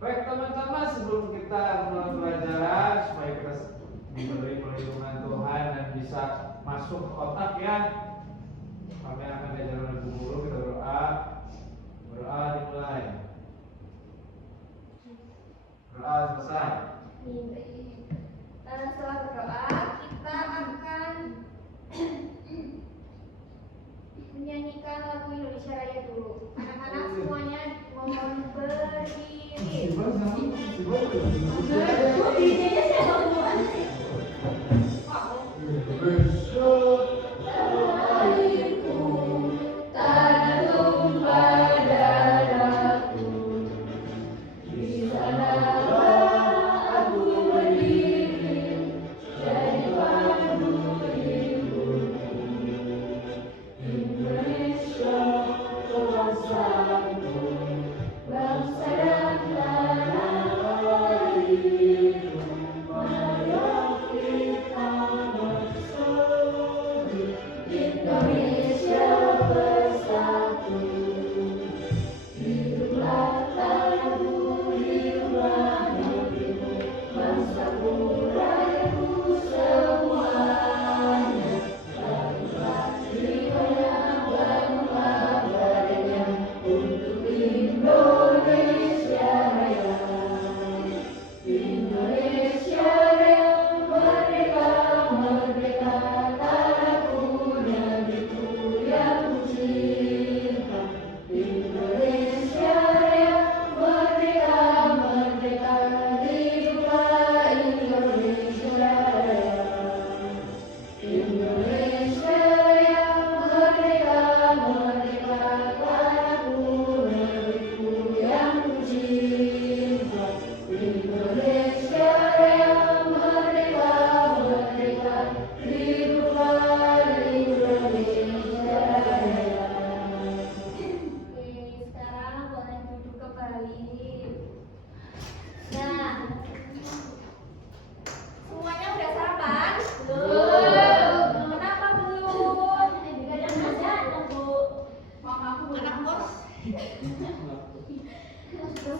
Baik teman-teman, sebelum kita mulai pelajaran supaya kita diberi perlindungan Tuhan dan bisa masuk ke otak ya, kami akan diajarkan oleh Bu Guru. Kita berdoa. Berdoa dimulai. Berdoa selesai. Setelah berdoa, kita akan menyanyikan lagu Indonesia Raya dulu. Anak-anak semuanya mohon berdiri.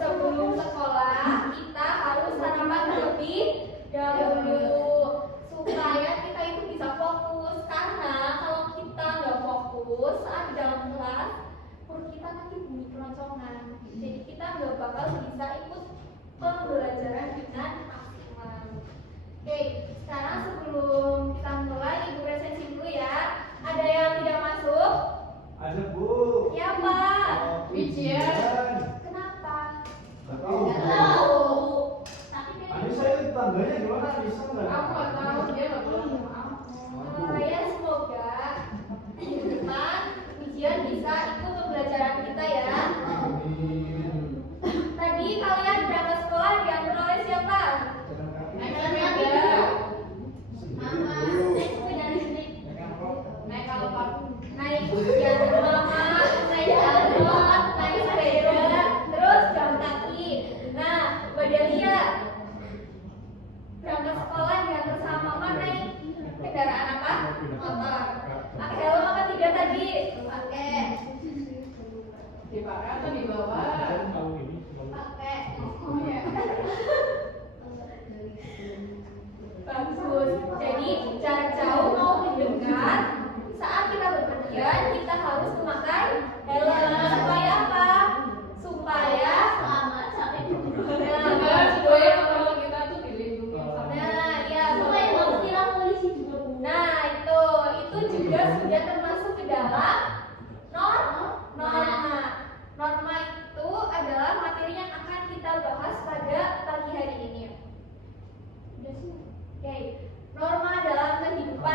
Sebelum sekolah kita harus sarapan terlebih dahulu supaya kita itu bisa fokus, karena kalau kita nggak fokus saat di dalam kelas perut kita nanti bunyi keroncongan, jadi kita nggak bakal bisa ikut pembelajaran dengan maksimal. Oke, sekarang sebelum kita mulai ibu presensi dulu ya. Ada yang tidak masuk? Ada Bu. Ya Pak. Ujian. Kenapa? Nggak tahu. Nggak tahu. Anissa itu tangganya gimana? Anissa nggak Aku nggak tahu, dia nggak tahu. Ya semoga minggu depan ujian bisa ikut pembelajaran kita ya. Amin. Tadi kalian berangkat sekolah diantar oleh siapa? Naik sepeda. Mama. Naik sepeda listrik. Naik apa? Naik diantar mama, naik angkot, naik sepeda, terus jalan kaki. Nah, Mbak Delia berangkat sekolah diantar sama mama naik kendaraan apa? Motor. Pakai helm apa tidak tadi? Pakai. Dipakai atau dibawa? Pakai. Oh ya. Bagus. Jadi jarak jauh maupun dekat, saat kita bepergian kita harus memakai helm. Supaya apa? Supaya selamat sampai tujuan. Enggak, supaya kalau kita tuh dilindungi. Nah, ya, supaya nggak kira polisi juga. Nah, itu juga sudah termasuk ke dalam norma. Norma itu adalah materi yang akan kita bahas pada pagi hari ini. Udah sih. Oke. Norma dalam kehidupan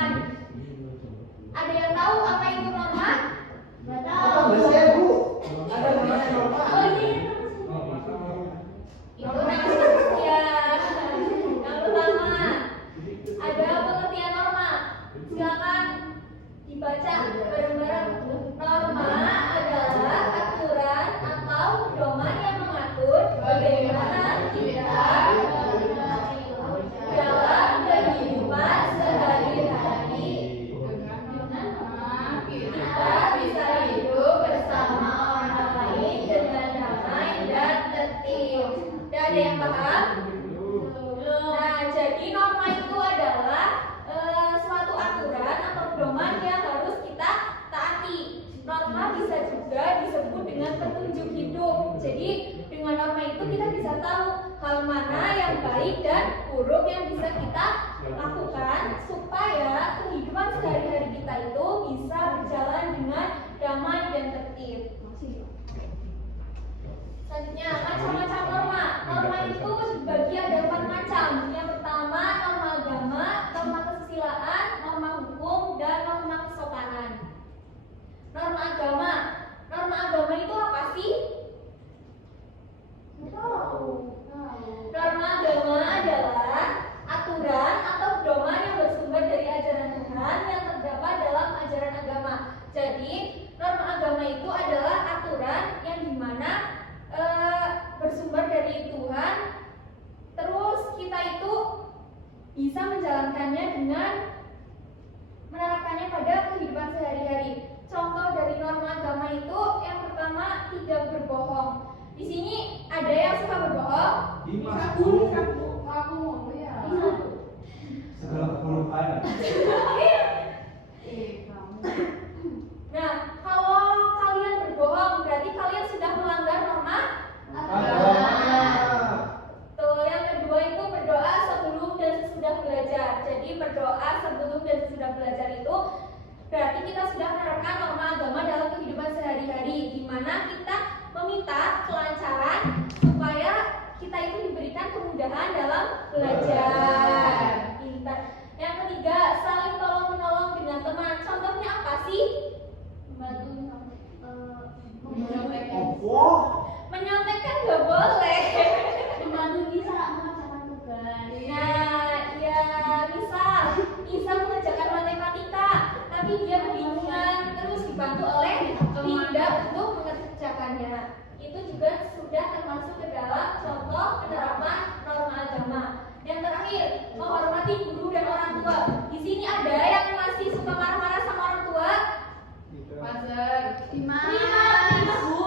yang baik dan buruk yang bisa kita lakukan supaya kehidupan sehari-hari kita itu bisa berjalan dengan damai dan tertib. Selanjutnya, macam-macam norma. Norma itu dibagi ada 4 macam. Yang pertama, norma agama, norma kesusilaan, norma hukum, dan norma kesopanan. Norma agama. Norma agama itu apa sih? Norma agama adalah aturan atau pedoman yang bersumber dari ajaran Tuhan yang terdapat dalam ajaran agama. Jadi, norma agama itu adalah aturan yang dimana bersumber dari Tuhan. Terus kita itu bisa menjalankannya dengan menerapkannya pada kehidupan sehari-hari. Contoh dari norma agama itu yang pertama, tidak berbohong. Di sini ada yang suka berbohong? Dimas guru Aku ya. segala keburukan. Kamu. Nah, kalau kalian berbohong berarti kalian sudah melanggar norma Agama. Tuh, yang kedua itu berdoa sebelum dan sesudah belajar. Jadi berdoa sebelum dan sesudah belajar itu berarti kita sudah menerapkan norma agama dalam kehidupan sehari-hari, di mana kita meminta kelancaran supaya kita itu diberikan kemudahan dalam belajar. Pintar. Yang ketiga, saling tolong menolong dengan teman. Contohnya apa sih? Oh, Menyontekkan nggak boleh. Membantu bisa mengerjakan tugas. Nah, ya misal mengerjakan matematika, tapi dia kebingungan, terus dibantu oleh tidak untuk mengerjakannya. Itu juga sudah termasuk ke dalam contoh penerapan norma agama. Yang terakhir, menghormati guru dan orang tua. Di sini ada yang masih suka marah-marah sama orang tua? Pasar. Prima, Bu.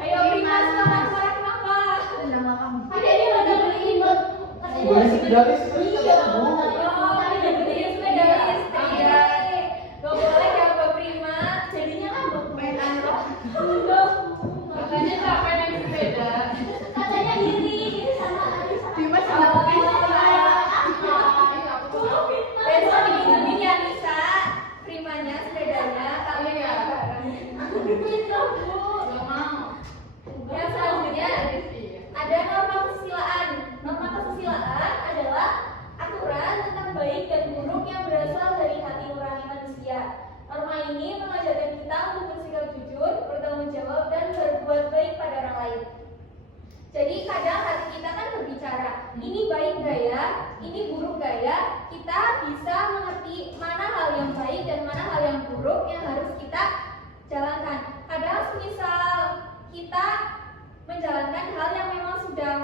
Ayo Prima, suka marah-marah kenapa? Ada yang udah beliin buat beli sepeda listrik Iya. Bu. Iya, beliin sepeda listrik. Gak boleh ya Mbak Prima. Jadinya kan mainan Katanya capek naik sepeda. katanya gini sama Ari sama Dimas Oh, sama iya. besok dipinjemin ya Nisa. Primanya, sepedanya, kalian Iya. bareng. Itu, Bu. Gak mau. Yang selanjutnya ada norma kesusilaan. Norma kesusilaan adalah aturan tentang baik dan buruk yang berasal dari hati nurani manusia. Norma ini mengajarkan kita untuk bersikap jujur, bertanggung jawab, dan berbuat baik pada orang lain. Jadi kadang hati kita kan berbicara, ini baik gak ya, ini buruk gak ya. Kita bisa mengerti mana hal yang baik dan mana hal yang buruk yang harus kita jalankan. Kadang misal kita menjalankan hal yang memang sudah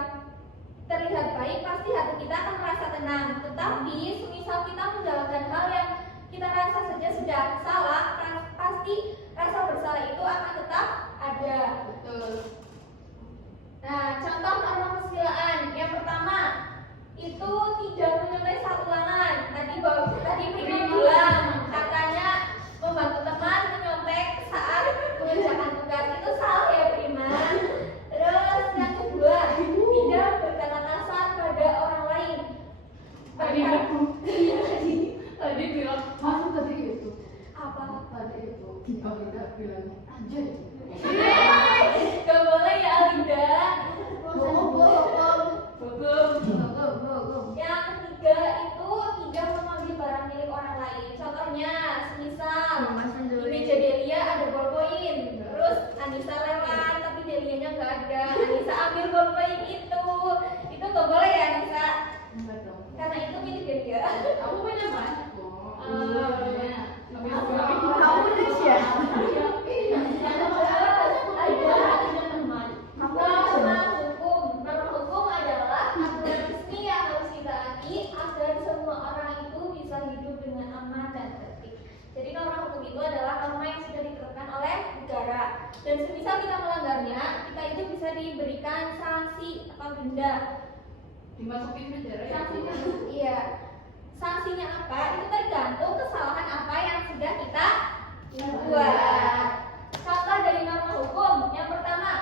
terlihat baik, pasti hati kita akan merasa tenang. Tetapi semisal kita menjalankan hal yang kita rasa saja sudah salah, pasti rasa bersalah itu akan tetap ada. Betul. Nah, contoh norma kesusilaan. Yang pertama, itu tidak menyelesaikan saat ulangan. Tadi Prima bilang katanya membantu teman menyontek saat mengerjakan tugas. Itu salah ya Prima. Terus yang kedua, tidak berkata kasar pada orang lain. Tadi bilang, masuk tadi itu. Apa? Tadi itu. Kita bilangnya anjay. Gak boleh ya Alinda. Yang ketiga itu tidak mengambil barang milik orang lain. Contohnya, semisal di meja Delia ada ballpoint, terus Anissa lewat tapi Delianya nggak ada. Anissa ambil ballpoint itu nggak boleh ya Anissa, Enggak dong. karena itu milik Delia. Aku punya banyak kok. Kamu udah siap? Norma hukum adalah aturan resmi yang harus ditaati agar semua orang itu bisa hidup dengan aman dan tertib. Jadi norma hukum itu adalah norma yang sudah ditetapkan oleh negara. Dan semisal kita melanggarnya, kita itu bisa diberikan sanksi atau denda. Dimasukin penjara ya. Sanksinya, iya. Sanksinya apa? Itu tergantung kesalahan apa yang sudah kita buat. Contoh dari norma hukum, yang pertama,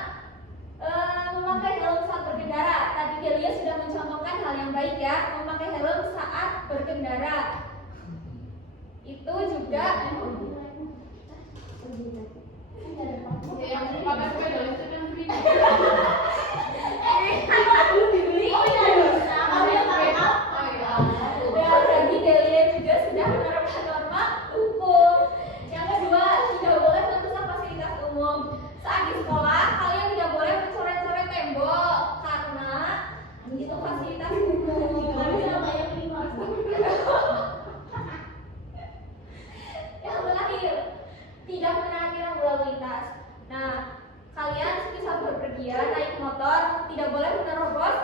memakai helm saat berkendara. Tadi Delia sudah mencontohkan ya, memakai helm saat berkendara. Itu juga Ya, yang pakai sepeda listrik yang free. belum dibeli. Oh iya, kamu yang pakai apa? Oh iya. dan bagi Delia juga sudah menerapkan norma hukum. Yang kedua, tidak boleh merusak fasilitas umum. Saat di sekolah, kalian tidak boleh mencoret-coret tembok karena itu fasilitas umum. Kami sama yang lima. Yang terakhir, tidak menaati rambu lalu lintas. Nah, kalian semisal berpergian naik motor tidak boleh menerobos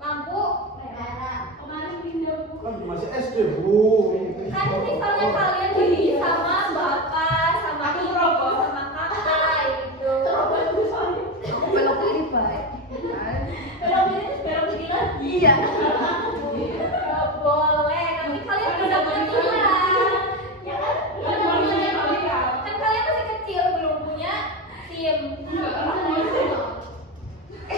lampu merah. Kemarin pindah buku. Kan masih SD, Bu. Kan misalnya kalian jadi sama bapak, sama ibu, sama kakak gitu. Terobos soalnya. Aku belok kiri baik. Kan? Belok ini terus belok kiri lagi. Iya. Gak boleh, tapi kalian tidak beraturan. Ya kan? Kan maksudnya kalian. Kan kalian masih kecil, belum punya SIM. Enggak, kan maksudnya.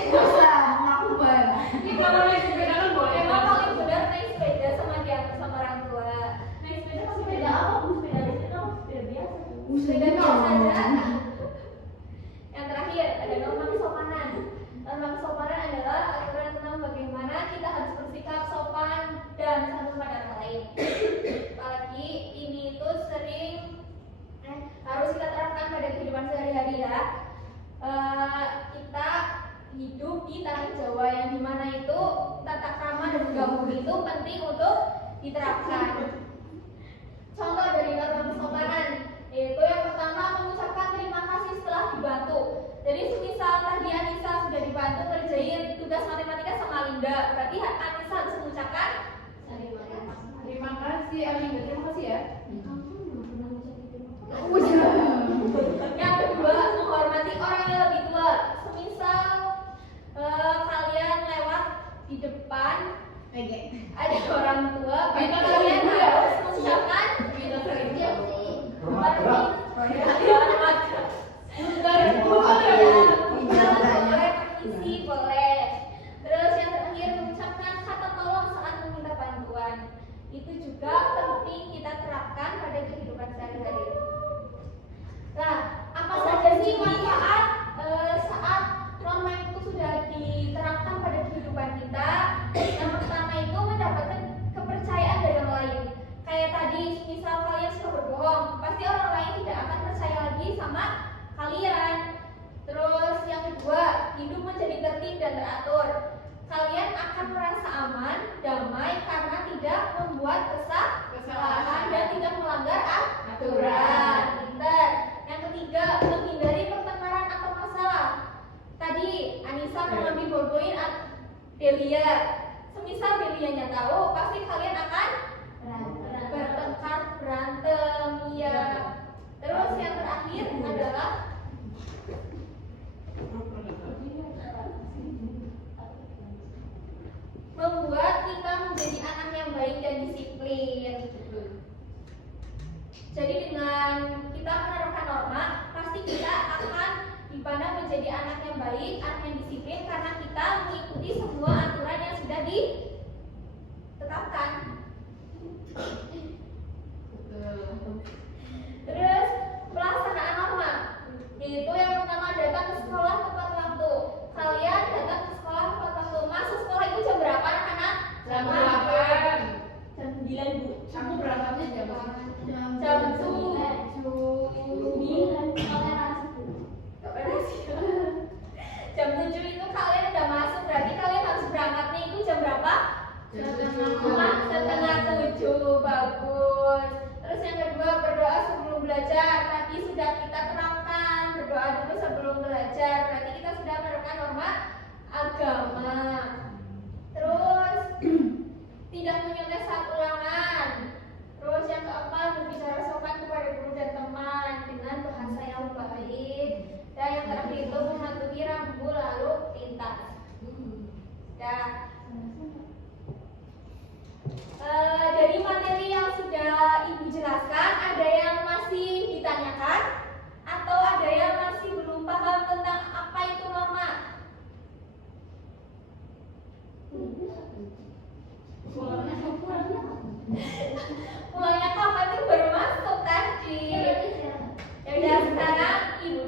Bisa, aku banget. Ini kalau naik sepeda kan boleh. Emang paling benar naik sepeda sama diantar sama orang tua. Naik sepeda kan sepeda apa? Bukan sepeda listrik atau sepeda biasa? Sepeda biasa aja. Yang terakhir ada norma kesopanan. Norma kesopanan adalah aturan tentang bagaimana kita harus bersikap sopan dan santun pada orang lain. Apalagi ini itu sering harus kita terapkan pada kehidupan sehari-hari ya. Kita hidup di tanah Jawa yang dimana itu tata krama dan juga budi itu penting untuk diterapkan. Contoh dari norma kesopanan yaitu yang pertama mengucapkan terima kasih setelah dibantu. Jadi semisal tadi Anissa sudah dibantu ngerjain tugas matematika sama Linda, berarti Anissa harus mengucapkan Terima kasih, Alinda. Terima kasih ya. yang kedua menghormati orang yang lebih tua. Semisal kalian lewat di depan ada orang tua, berarti Kita kalian sering ya? harus mengucapkan Kita sering. Hormat berat. Boleh permisi, boleh. Terus yang terakhir mengucapkan kata tolong saat meminta bantuan. Itu juga penting kita terapkan pada kehidupan sehari-hari. Nah, apa saja sih manfaat saat norma itu sudah diterapkan pada kehidupan kita? Yang pertama itu mendapatkan kepercayaan dari orang lain. Kayak tadi, misal kalian suka berbohong, pasti orang lain tidak akan percaya lagi sama kalian. Terus yang kedua, hidup menjadi tertib dan teratur. Kalian akan merasa aman, damai karena tidak membuat kesalahan dan tidak melanggar aturan. Pintar. Yang ketiga, menghindari pertengkaran atau masalah. Tadi Anissa mengambil ballpoint Delia. Semisal Delianya tahu, pasti kalian akan bertengkar, berantem, ya. Terus yang terakhir adalah membuat kita menjadi anak yang baik dan disiplin. Jadi dengan kita menerapkan norma, pasti kita akan dipandang menjadi anak yang baik, anak yang disiplin karena kita mengikuti semua aturan yang sudah ditetapkan. Terus pelaksanaan norma, yaitu yang pertama datang ke sekolah tepat waktu. Kalian datang ke sekolah tepat waktu. Masuk sekolah itu jam berapa anak-anak? Jam 8. Jam 9 Bu. Aku berangkatnya jam Jam 7. Jam 7 itu kalian udah masuk, berarti kalian harus berangkatnya itu jam berapa? Setengah 7. Bagus. Terus yang kedua, berdoa sebelum belajar. Tadi sudah kita terapkan, berdoa dulu sebelum belajar. Berarti kita sudah menerapkan norma agama. Terus tidak menyontek saat ulangan. Terus yang keempat, berbicara sopan kepada guru dan teman dengan bahasa yang baik. Dan yang terakhir itu mematuhi rambu lalu lintas. Dari materi yang sudah Ibu jelaskan, ada yang masih ditanyakan atau ada yang masih belum paham tentang apa itu norma? Pulangnya kapan tuh baru masuk tadi. Ya udah sekarang ibu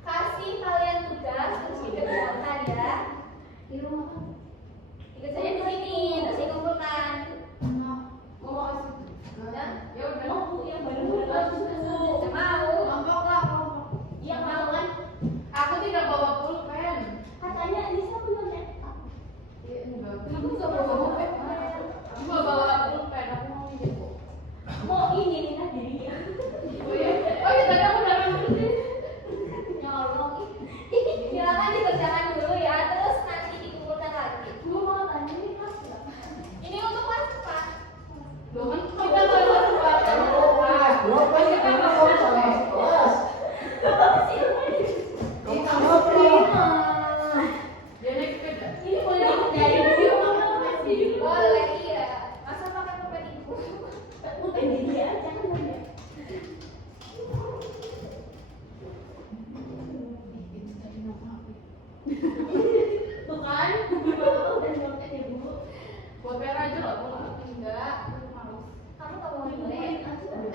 kasih kalian tugas terus dikerjakan ya. Di rumah Tugasnya di sini terus dikumpulkan. mau kasih Ya? ya udah Mau yang baru-baru Nggak mau. kelompok lah kelompok. Yang mau kan? Aku tidak bawa pulpen. katanya Anissa punya laptop. Iya enggak. Aku nggak bawa pulpen. Aku nggak bawa pulpen. Aku mau minjem kok. Mau ini Nina dirinya. Oh iya. Oh iya tadi aku udah ngerti. Nyolong. Silakan dikerjakan dulu ya, terus nanti dikumpulkan lagi. Gue mau tanya ini kelas berapa? Ini untuk kelas 4. Loh kan kita nggak bawa pulpen. Berapa sih kamu kelas? Dia naik sepeda. Ini boleh dari dia mau masih. Boleh iya. Masa pakai pulpen ibu? Bukan dia aja kan ada. Tuh kan, dan dompet ya bu. Pulpen aja lah pulang. Enggak. Kamu tak mau Boleh boleh. aku ada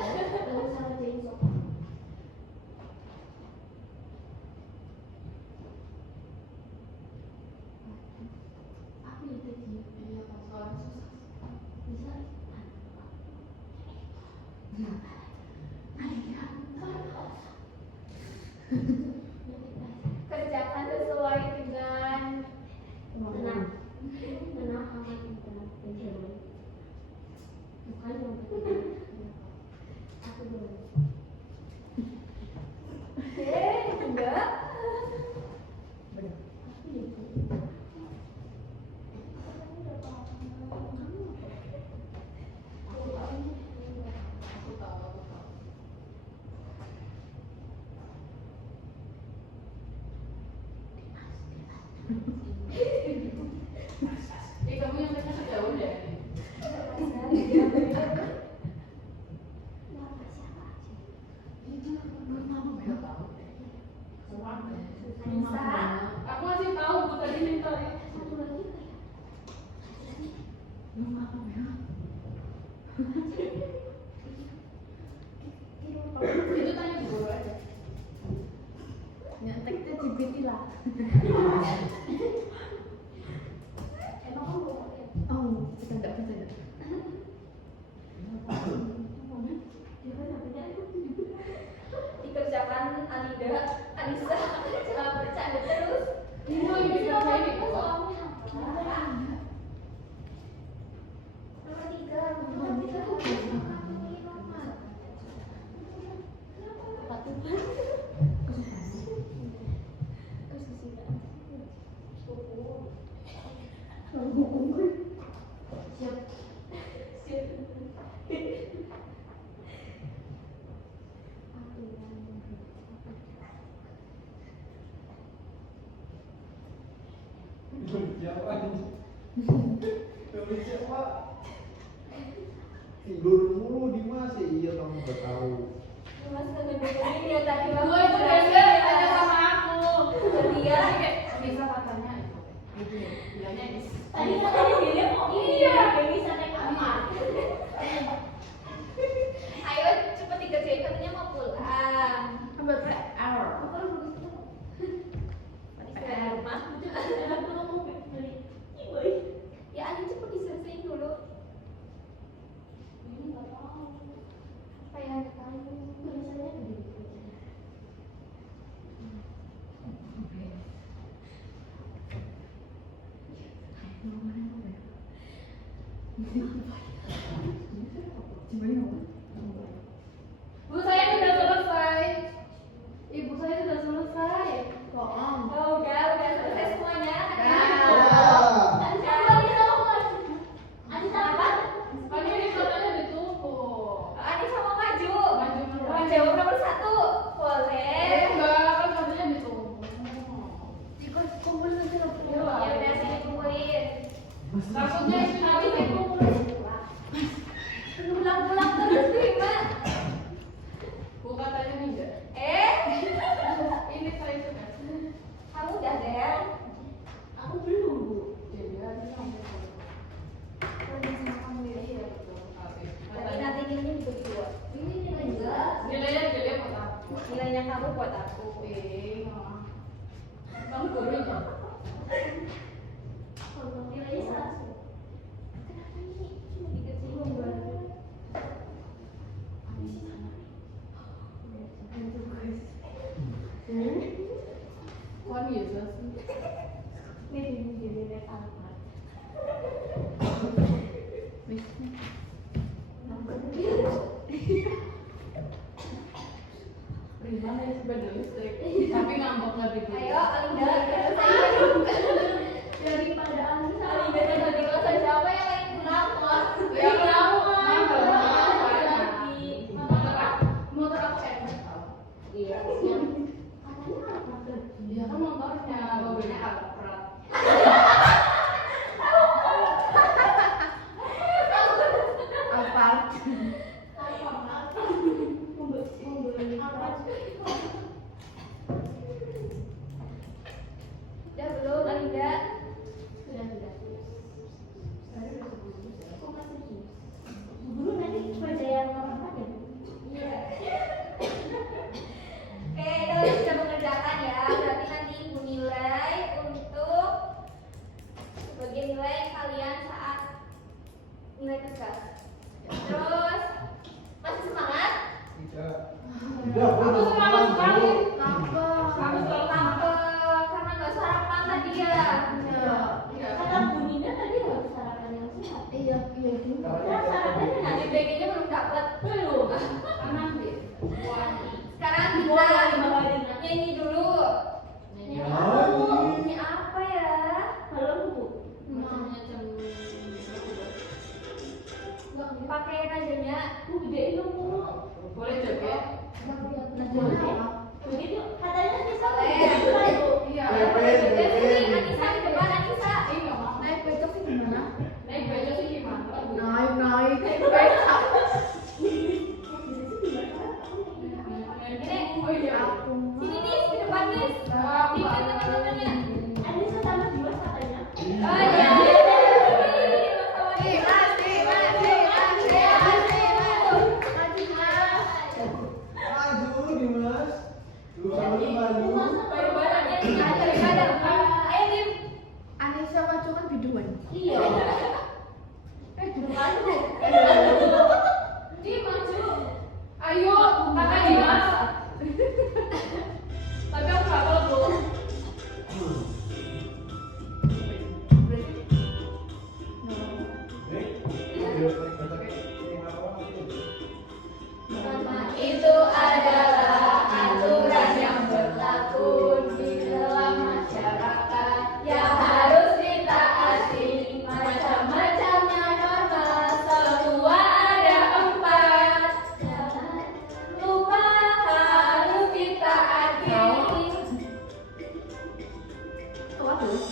salah jadi sok. Aku itu dia. Iya kalau susah. Bisa. Kerjakan sesuai dengan Tenang, tenang aman tenang penjara. Bukan yang aku boleh. enggak. Aku itu. Aku tahu. Kamu yang tanya sejauh deh. Aku masih tahu bu tadi minta Satu lagi itu tanya ke guru aja. Nyanteknya GPT lah. emang kamu bawa ya? Oh, bercanda bercanda. Dikerjakan Anida, Anissa, jangan bercanda terus. Ini lagi dikerjain nih kok. Nomor 3, nomor 3. Tidur mulu Dimas ya, iya kamu udah tahu. Mas ngedengerin ya tadi Gue itu dia tanya sama aku. Dia Kayak bisa katanya itu. Gitu ya. Bilangnya ini. Tadi katanya dia mau iya, bisa naik kamar. ayo cepet dikerjain katanya mau pulang. Ambil hour. Istirahat rumah. Aku mau beli. Ibu. Ya Ani cepet diselesaiin dulu. Ini nggak tahu. Apa yang tahu? Tulisannya gede. Bu saya sudah selesai. Ibu saya sudah selesai. Bohong. Oh udah selesai semuanya. Ah. Anissa apa? Kan ini katanya ditumpuk. Anissa mau maju. Maju dulu. Mau jawab nomor 1. Boleh. Enggak, kan katanya ditumpuk. Kumpulin aja lah. Ya udah sini kumpulin. Takutnya itu nanti ditumpuk. Pulang-pulang terus Kok Yesus? Ini di Alfat. Gimana ya sepeda listrik? Tapi ngambek nggak gitu. Ayo, Alinda, Daripada Anissa. Alinda tinggal di kelas siapa yang lain kenapa? Ya kenapa? Motor aku enak. Iya. Iya kan motornya, mobilnya Alphard. Apa? Udah belum, Alinda? Sudah. Kok masih di? Guru nanti baca yang nomor apa ya? Iya. Oke, kalian sudah mengerjakan ya. Berarti nanti ibu nilai untuk sebagai nilai kalian saat nilai tugas. Terus masih semangat? Tidak. Aku semangat sekali. Apa? Aku selalu Tanpa karena nggak sarapan tadi ya. Iya. Kata bunyinya tadi harus sarapan yang sehat. Iya. Terus sarapannya Nanti nanti bagiannya belum dapat. belum. nanti. Sekarang Dua kita kali bakal nyanyi dulu. nyanyi Ya. Nyanyi apa ya? Halo Bu. Macamnya jam Pakai nadanya. Bu gedein dong Bu. boleh joget. Begitu katanya bisa Boleh. Bu. Iya. Dan sini Anissa di depan Anissa. Naik becak sih gimana? Naik becak sih gimana? Naik becak. Ini. Oh iya. Sini nih di depan nih. Di teman-temannya. Anissa sama Dimas katanya. Oh iya. Maju Dimas. Lu sama maju. Baru-barunya ada. Ayo Dim. Anissa maju kan biduan. Iya. Maju. Di maju. Ayo, kakak Dimas. Tapi aku nggak tahu Bu. Norma itu adalah aturan yang berlaku di dalam masyarakat yang harus ditaati. Macam-macamnya norma, semua ada 4. Jangan lupa harus ditaati.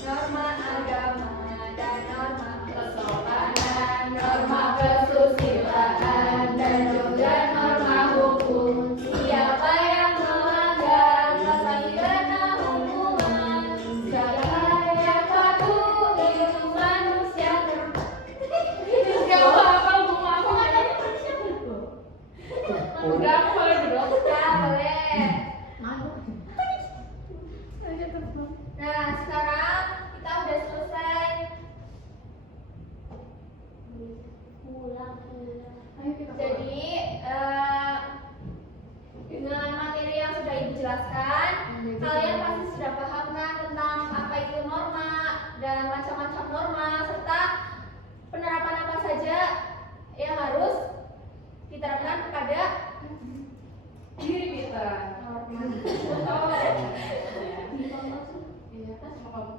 Norma agama dan norma kesopanan, norma kesusilaan, dan juga norma hukum. Siapa yang melanggar pasti kena hukuman. Siapa yang patuh itu manusia Gak apa-apa Bu, aku Kok ada manusia Bu? udah aku boleh duduk. boleh. Ayo terbang. Nah, sekarang kita udah selesai. Pulang. Ayo kita. Jadi dengan materi yang sudah Ibu jelaskan, kalian pasti sudah paham kan tentang apa itu norma dan macam-macam norma serta penerapan apa saja yang harus diterapkan kepada Diri kita. norma. Oh. Iya kan sama kamu.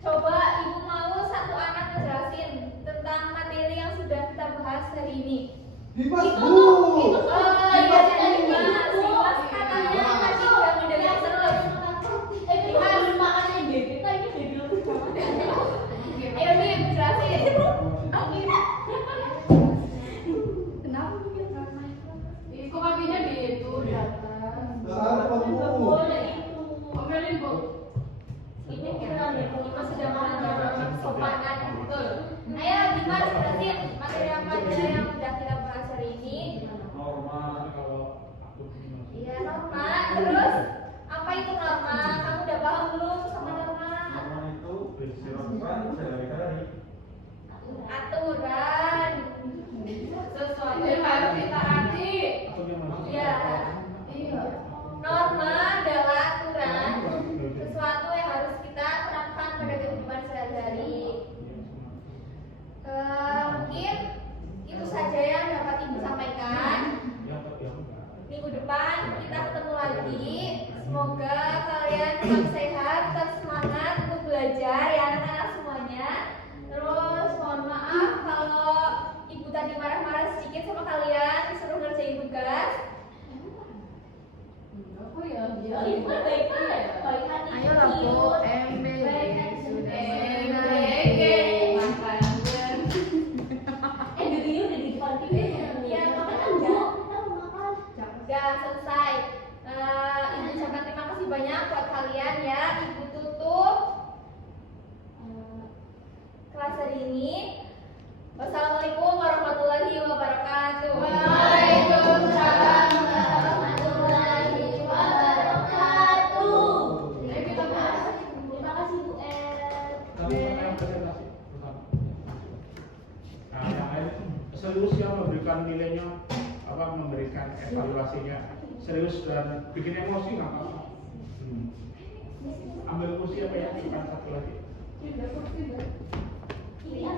Coba Ibu mau satu anak ngejelasin tentang materi yang sudah kita bahas hari ini. Dimas Bu. Oh iya, Dimas katanya tadi udah mendengar terus. Dimas makannya baby kayaknya baby lebih banget. Ayo Dim, jelasin. Kenapa bikin norma itu? Kok kakinya di itu di atas. Apa Bu? Boleh itu. Omelin Bu. Ini kita Dimas sudah melanggar kesopanan, betul. Ayo Dimas jelasin materi apa aja yang udah kita bahas hari ini. Norma kalau aku gimana? Iya norma. Terus apa itu norma? Kamu udah paham belum sama norma? Norma itu disebutkan sehari-hari. Aturan. Sesuatu yang harus ditaati. Atau gimana? Iya. Iya. Norma adalah Semoga kalian tetap sehat, tetap semangat untuk belajar ya anak-anak semuanya. Terus mohon maaf kalau ibu tadi marah-marah sedikit sama kalian, disuruh ngerjain tugas. Apa ya? Ya, itu baik hati. Ayo lah Bu, MBG sudah Dirinya udah di depan kita. Iya, makanya Bu, enggak. kita mau makan. Udah selesai. Ibu ucapkan terima kasih banyak buat kalian ya. Ibu tutup kelas hari ini. Wassalamualaikum warahmatullahi wabarakatuh. Waalaikumsalam warahmatullahi wabarakatuh. Ayo kita bahas. Terima kasih Bu El. Tapi yang presentasi pertama. Nah, yang lain serius ya memberikan nilainya, memberikan evaluasinya serius dan bikin emosi nggak apa-apa. Ambil kursi apa ya? Bukan satu lagi. Tidak, tidak. Iya.